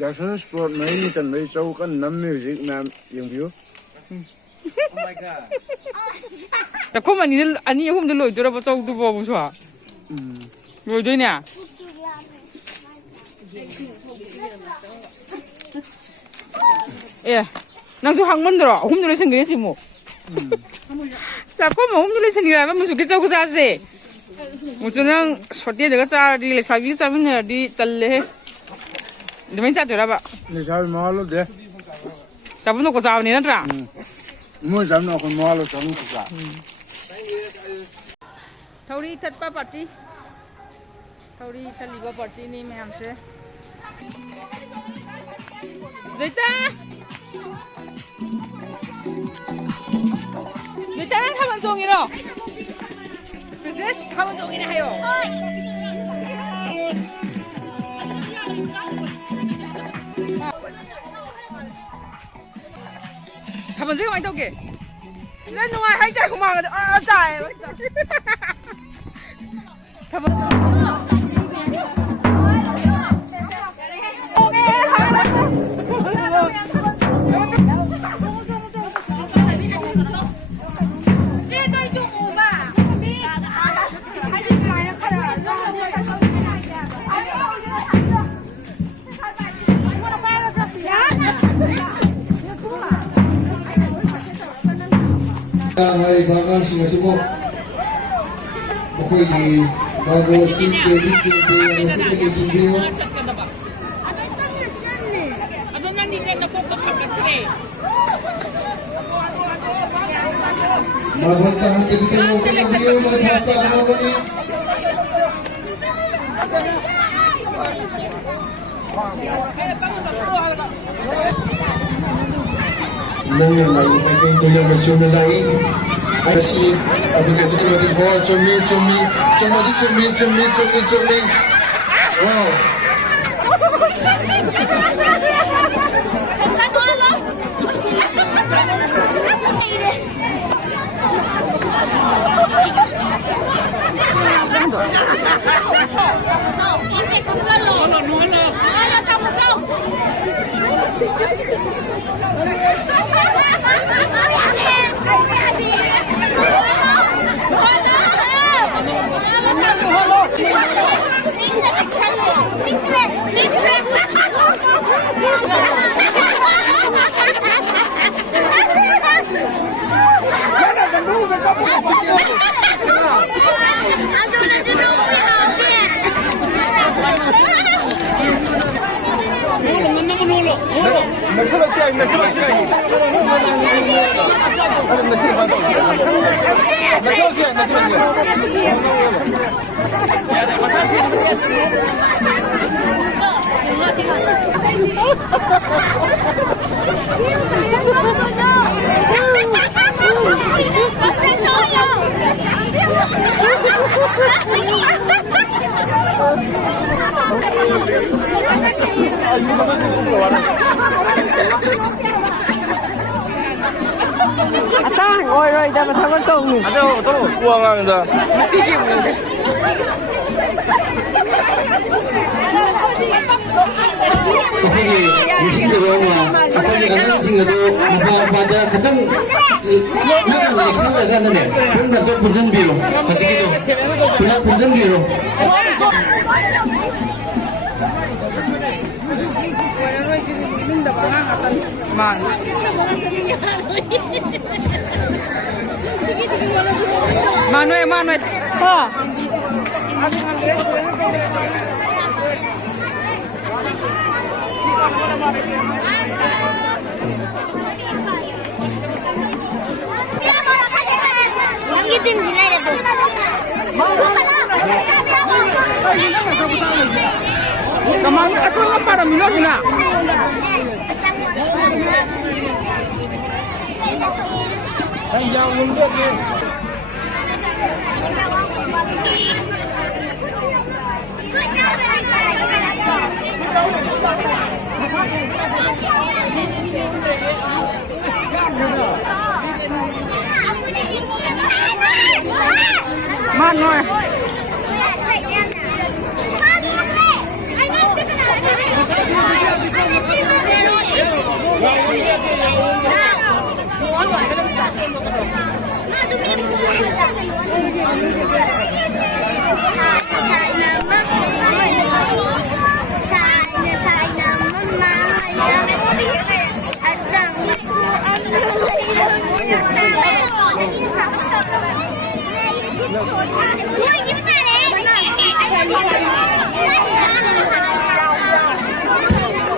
Jackson Sport ไม่จันไม่เจ้ากันน้ำมิวสิกน้ำยังพิว แต่คนอันนี้ผมจะลอยตัวเราเจ้าตัวบ่ชัวลอยด้วยเนี่ยนั่งสู้หังมันดรอผมจะเลยสิ่งนี้สิโมจากคนผมจะเลยสิ่งนี้มันสุดที่เจ้าก็จะเสียผมจะนั่งสวดเดี๋ยวก็จะดีเลยสาวิจามินเนี่ยดีตัลเลยเดี๋ยวไม่จัดจุดละปะนี่ชาวมาลูกเด้จับมันก็จะเอาเนี่ยนั่นละมั่วจำนคนมาลูกจำสุดละเท่านี้ทัดป้าปาร์ตี้เท่านี้ทัดลีบปาร์ตี้นี่ไม่ทำเสียเดี๋ยวจ้านั่งทำมันจงอีหรอPrincessทำมันจงอีนะฮะโย่ทำมันซิก็ไม่ต้องเก๋เล่นหน่วยให้ใจของมันก็ใจทำมันHai bagan singa semua. Okey di bago si ke di sini. Ada nanti dia nak pokok pakai tray. Bago ka hati bikin video bahasa apa ni? Lain bagian itu yang nasional lain. Masih apa kata dia mati ho cumi. Wow. Atang, oi, dapat sama tong ni. Ada tu buang anda. Okey, di sini juga apa ni kan sini tu pada kadang nak election lagi ada ni. Pun dapat punjang biru, macam itu. Punya punjang biru. Man. Manuel. Ha. Yang gitu jelek itu. Kamu aku ngapa dah minum ni? Yang mundur ni. Manuel.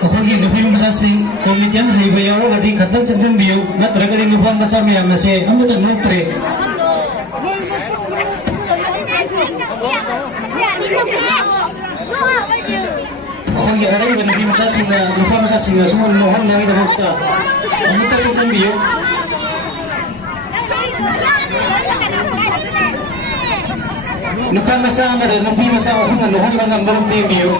ꯑꯩꯈꯣꯏꯒꯤ ꯅꯨꯄꯤ ꯃꯆꯥꯁꯤꯡ comedian ꯍꯩꯕ ꯌꯥꯎꯔꯒꯗꯤ ꯈꯛꯇꯪ ꯆꯪꯁꯤꯟꯕꯤꯌꯨ ꯅꯠꯇ꯭ꯔꯒꯗꯤ ꯅꯨꯄꯥ ꯃꯆꯥ ꯃꯌꯥꯝ ꯑꯁꯦ ꯑꯃꯠꯇ ꯅꯣꯛꯇ꯭ꯔꯦ ꯑꯩꯈꯣꯏꯒꯤ ꯑꯔꯩꯕ ꯅꯨꯄꯤ ꯃꯆꯥꯁꯤꯡꯅ ꯅꯨꯄꯥ ꯃꯆꯥꯁꯤꯡꯅ ꯁꯨꯝ ꯅꯣꯛꯍꯟꯅꯕꯒꯤꯗꯃꯛꯇ ꯑꯃꯨꯛꯇ ꯆꯪꯁꯤꯟꯕꯤꯌꯨ ꯅꯨꯄꯥ ꯃꯆꯥ ꯑꯃꯗ ꯅꯨꯄꯤ ꯃꯆꯥ ꯑꯍꯨꯝꯅ ꯅꯣꯛꯍꯟꯕ ꯉꯝꯕ ꯑꯃ ꯄꯤꯕꯤꯌꯨ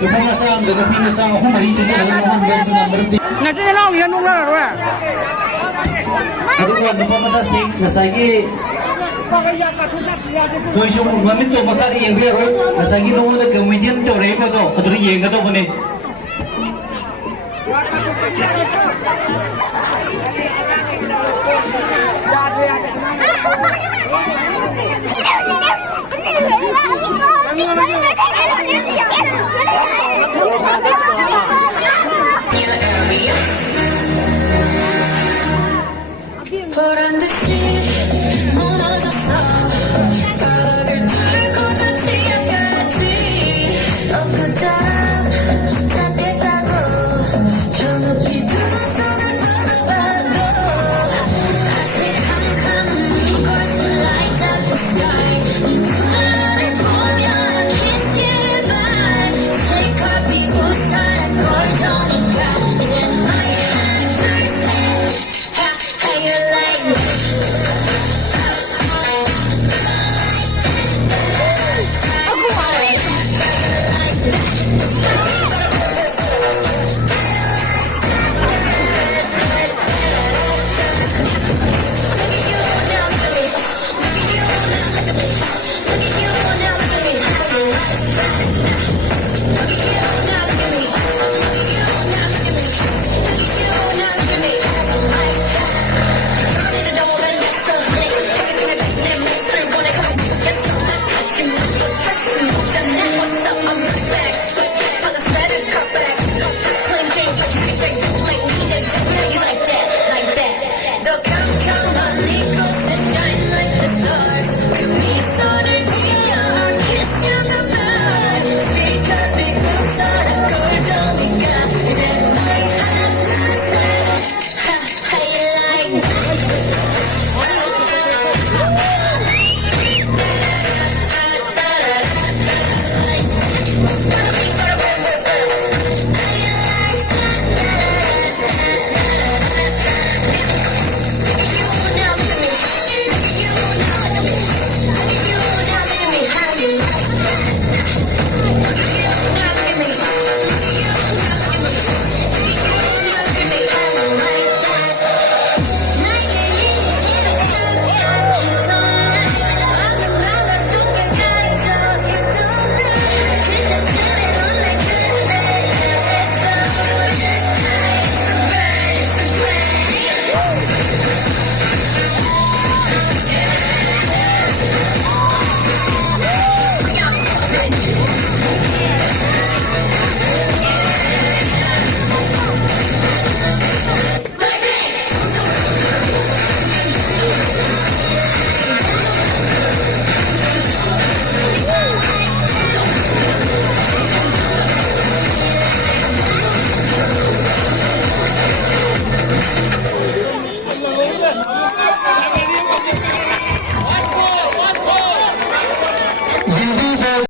ꯅꯨꯄꯥ ꯃꯆꯥ ꯑꯃꯗ ꯅꯨꯄꯤ ꯃꯆꯥ ꯑꯍꯨꯝ ꯃꯔꯤ ꯆꯪꯁꯤꯜꯂꯒ ꯅꯣꯛꯍꯟꯕ ꯉꯝꯕ ꯑꯃ Nanti nak dia nunggu lah. ꯑꯗꯨꯒ ꯅꯨꯄꯥ ꯃꯆꯥꯁꯤꯡ ꯉꯁꯥꯏꯒꯤ ꯃꯣꯏꯁꯨ ꯃꯃꯤꯠꯇꯣ ꯃꯈꯥꯗ ꯌꯦꯡꯕꯤꯔꯣꯏ ꯉꯁꯥꯏꯒꯤ ꯅꯉꯣꯟꯗ ꯀꯃꯦꯗꯤꯌꯟ ꯇꯧꯔꯛꯏꯕꯗꯣ ꯑꯗꯨꯗ ꯌꯦꯡꯒꯗꯧꯕꯅꯤ